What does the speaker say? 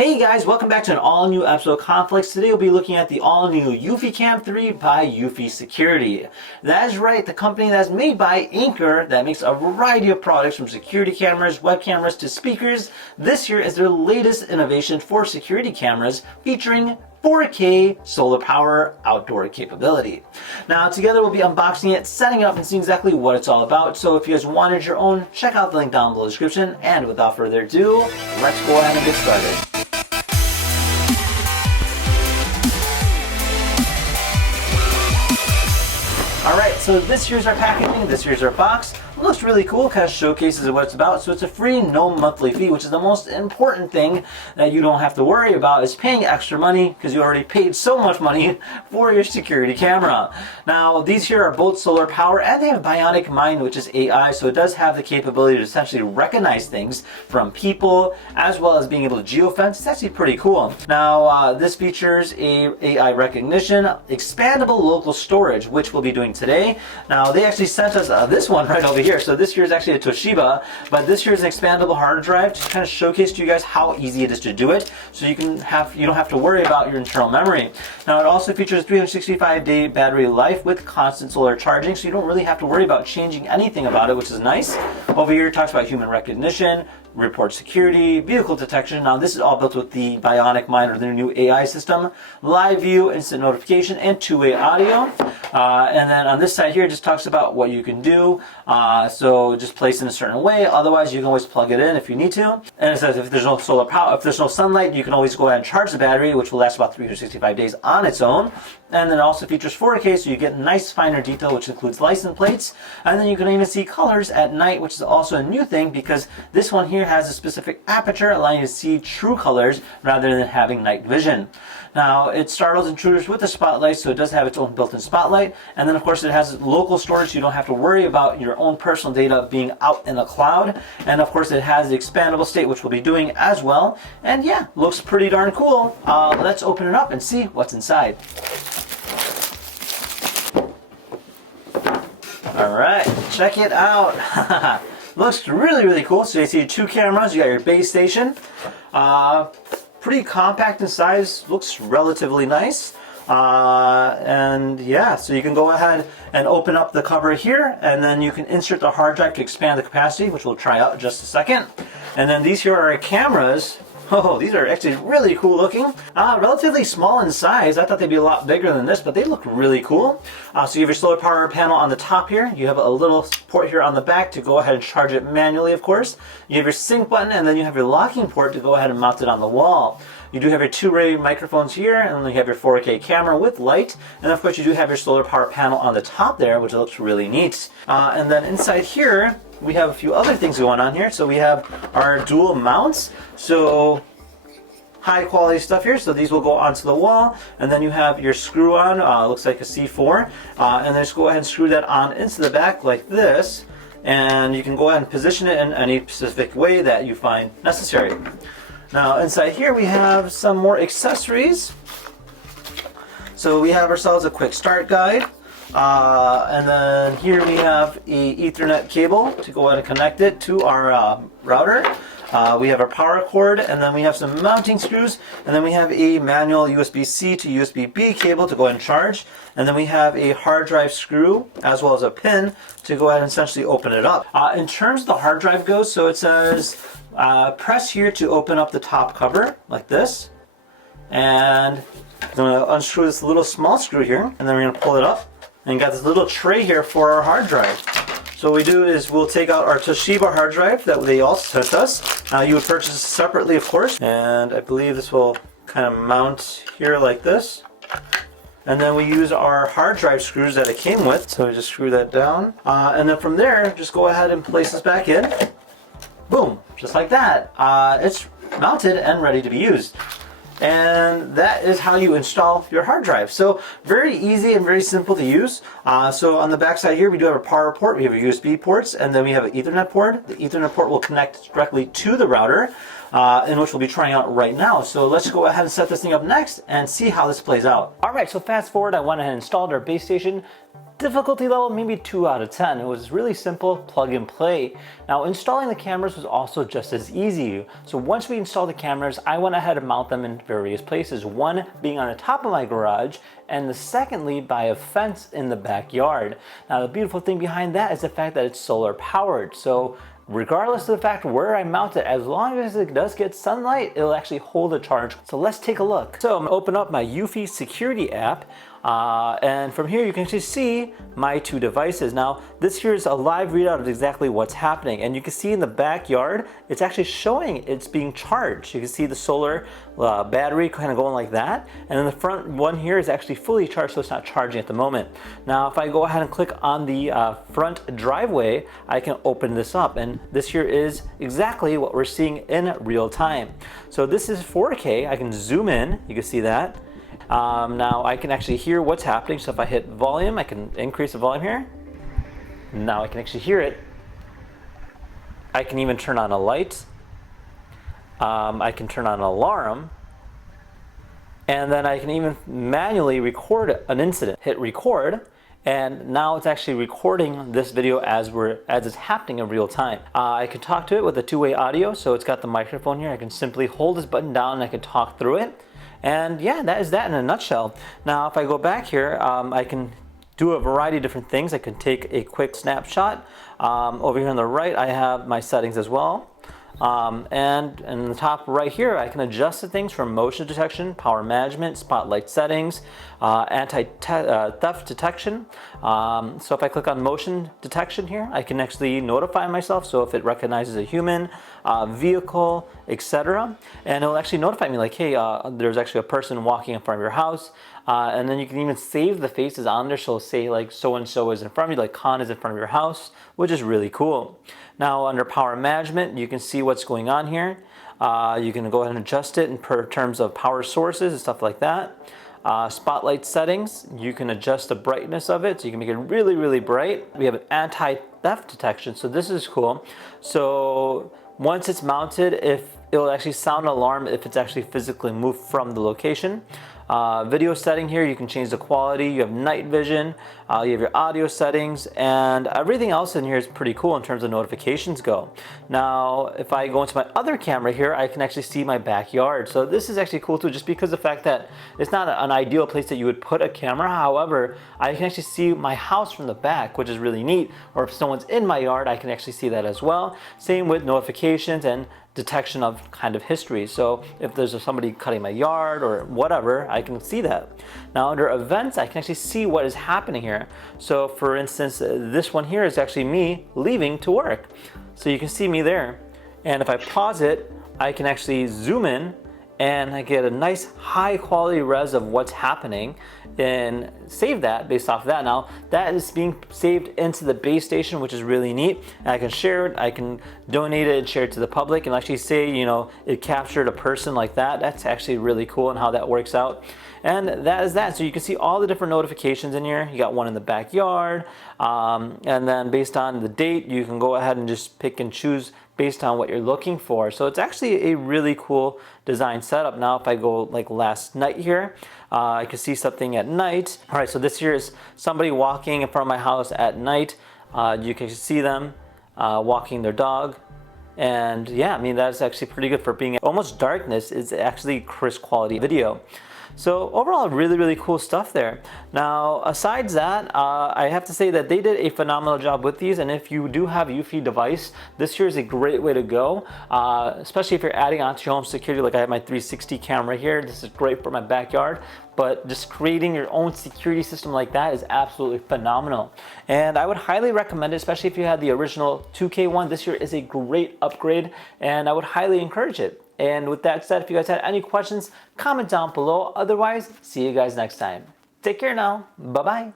Hey guys, welcome back to an all-new episode of KhanFlicks. Today we'll be looking at the all-new eufyCam 3 by eufy Security. That is right, the company that's made by Anchor that makes a variety of products from security cameras, web cameras to speakers. This year is their latest innovation for security cameras featuring 4K solar power outdoor capability. Now together we'll be unboxing it, setting it up, and seeing exactly what it's all about. So if you guys wanted your own, check out the link down below the description. And without further ado, let's go ahead and get started. Alright, so this here's our packaging, this here's our box. It looks really cool, kind of showcases what it's about. So it's a free, no monthly fee, which is the most important thing that you don't have to worry about is paying extra money because you already paid so much money for your security camera. Now, these here are both solar power and they have bionic mind, which is AI. So it does have the capability to essentially recognize things from people as well as being able to geofence. It's actually pretty cool. Now, this features a AI recognition, expandable local storage, which we'll be doing today. Now, they actually sent us this one right over here. So this here is actually a Toshiba, but this here is an expandable hard drive to kind of showcase to you guys how easy it is to do it. So you don't have to worry about your internal memory. Now it also features 365-day battery life with constant solar charging, so you don't really have to worry about changing anything about it, which is nice. Over here it talks about human recognition, report security, vehicle detection. Now this is all built with the bionic mind or the new AI system, live view, instant notification, and two-way audio. And then on this side here, it just talks about what you can do. So just place in a certain way. Otherwise, you can always plug it in if you need to. And it says if there's no solar power, if there's no sunlight, you can always go ahead and charge the battery, which will last about 365 days on its own. And then it also features 4K, so you get nice finer detail, which includes license plates. And then you can even see colors at night, which is also a new thing because this one here has a specific aperture allowing you to see true colors rather than having night vision. Now, it startles intruders with a spotlight, so it does have its own built-in spotlight. And then, of course, it has local storage, so you don't have to worry about your own personal data being out in the cloud. And, of course, it has the expandable state, which we'll be doing as well. And, yeah, looks pretty darn cool. Let's open it up and see what's inside. All right, check it out. Looks really, really cool. So you see two cameras. You got your base station. Pretty compact in size. Looks relatively nice. And yeah, so you can go ahead and open up the cover here, and then you can insert the hard drive to expand the capacity, which we'll try out in just a second. And then these here are our cameras. Oh, these are actually really cool looking. Relatively small in size. I thought they'd be a lot bigger than this, but they look really cool. So you have your solar power panel on the top here. You have a little port here on the back to go ahead and charge it manually, of course. You have your sync button, and then you have your locking port to go ahead and mount it on the wall. You do have your two-way microphones here, and then you have your 4K camera with light. And of course, you do have your solar power panel on the top there, which looks really neat. And then inside here, we have a few other things going on here. So we have our dual mounts. So high quality stuff here. So these will go onto the wall. And then you have your screw on, looks like a C4. And then just go ahead and screw that on into the back like this. And you can go ahead and position it in any specific way that you find necessary. Now inside here we have some more accessories. So we have ourselves a quick start guide. And then here we have a Ethernet cable to go ahead and connect it to our router. We have our power cord, and then we have some mounting screws, and then we have a manual USB-C to USB-B cable to go ahead and charge, and then we have a hard drive screw as well as a pin to go ahead and essentially open it up. In terms of the hard drive goes, so it says press here to open up the top cover like this, and I'm going to unscrew this little small screw here, and then we're going to pull it up. And got this little tray here for our hard drive. So what we do is we'll take out our Toshiba hard drive that they also sent us. You would purchase separately, of course. And I believe this will kind of mount here like this. And then we use our hard drive screws that it came with. So we just screw that down. And then from there, just go ahead and place this back in. Boom, just like that. It's mounted and ready to be used. And that is how you install your hard drive. So very easy and very simple to use. So on the back side here, we do have a power port, we have a USB ports, and then we have an Ethernet port. The Ethernet port will connect directly to the router, in which we'll be trying out right now. So let's go ahead and set this thing up next and see how this plays out. All right, so fast forward, I went ahead and installed our base station. Difficulty level, maybe 2 out of 10. It was really simple, plug and play. Now installing the cameras was also just as easy. So once we installed the cameras, I went ahead and mount them in various places. One being on the top of my garage, and the secondly by a fence in the backyard. Now the beautiful thing behind that is the fact that it's solar powered. So regardless of the fact where I mount it, as long as it does get sunlight, it'll actually hold a charge. So let's take a look. So I'm gonna open up my eufy security app. And from here you can actually see my 2 devices. Now this here is a live readout of exactly what's happening, and you can see in the backyard it's actually showing it's being charged. You can see the solar battery kind of going like that, and then the front one here is actually fully charged, so it's not charging at the moment. Now if I go ahead and click on the front driveway, I can open this up, and this here is exactly what we're seeing in real time. So this is 4K. I can zoom in, you can see that. Now I can actually hear what's happening. So if I hit volume, I can increase the volume here. Now I can actually hear it. I can even turn on a light. I can turn on an alarm. And then I can even manually record an incident. Hit record, and now it's actually recording this video as it's happening in real time. I can talk to it with a 2-way audio, so it's got the microphone here. I can simply hold this button down and I can talk through it. And yeah, that is that in a nutshell. Now if I go back here, I can do a variety of different things. I can take a quick snapshot. Over here on the right, I have my settings as well. And in the top right here, I can adjust the things from motion detection, power management, spotlight settings, anti-theft detection. So if I click on motion detection here, I can actually notify myself. So if it recognizes a human, vehicle, etc., and it'll actually notify me like, hey, there's actually a person walking in front of your house. And then you can even save the faces on there. So say like so-and-so is in front of you, like Khan is in front of your house, which is really cool. Now under power management, you can see what's going on here. You can go ahead and adjust it in terms of power sources and stuff like that. Spotlight settings, you can adjust the brightness of it, so you can make it really, really bright. We have an anti-theft detection, so this is cool. So once it's mounted, it'll actually sound an alarm if it's actually physically moved from the location. Video setting here, you can change the quality. You have night vision, you have your audio settings, and everything else in here is pretty cool in terms of notifications go. Now, if I go into my other camera here, I can actually see my backyard. So this is actually cool too, just because of the fact that it's not an ideal place that you would put a camera. However, I can actually see my house from the back, which is really neat. Or if someone's in my yard, I can actually see that as well. Same with notifications and detection of kind of history. So if there's somebody cutting my yard or whatever, I can see that. Now under events, I can actually see what is happening here. So for instance, this one here is actually me leaving to work. So you can see me there. And if I pause it, I can actually zoom in and I get a nice high quality res of what's happening and save that based off of that. Now that is being saved into the base station, which is really neat. And I can share it, I can donate it and share it to the public and actually say, you know, it captured a person like that. That's actually really cool and how that works out. And that is that. So you can see all the different notifications in here. You got one in the backyard, and then based on the date, you can go ahead and just pick and choose based on what you're looking for. So it's actually a really cool design setup. Now if I go like last night here, I can see something at night. All right, so this here is somebody walking in front of my house at night. You can see them walking their dog. And yeah, I mean, that's actually pretty good for being almost darkness. It's actually crisp quality video. So overall, really, really cool stuff there. Now, aside that, I have to say that they did a phenomenal job with these. And if you do have a eufy device, this here is a great way to go, especially if you're adding onto your home security. Like I have my 360 camera here. This is great for my backyard. But just creating your own security system like that is absolutely phenomenal. And I would highly recommend it, especially if you had the original 2K one. This here is a great upgrade, and I would highly encourage it. And with that said, if you guys had any questions, comment down below. Otherwise, see you guys next time. Take care now. Bye-bye.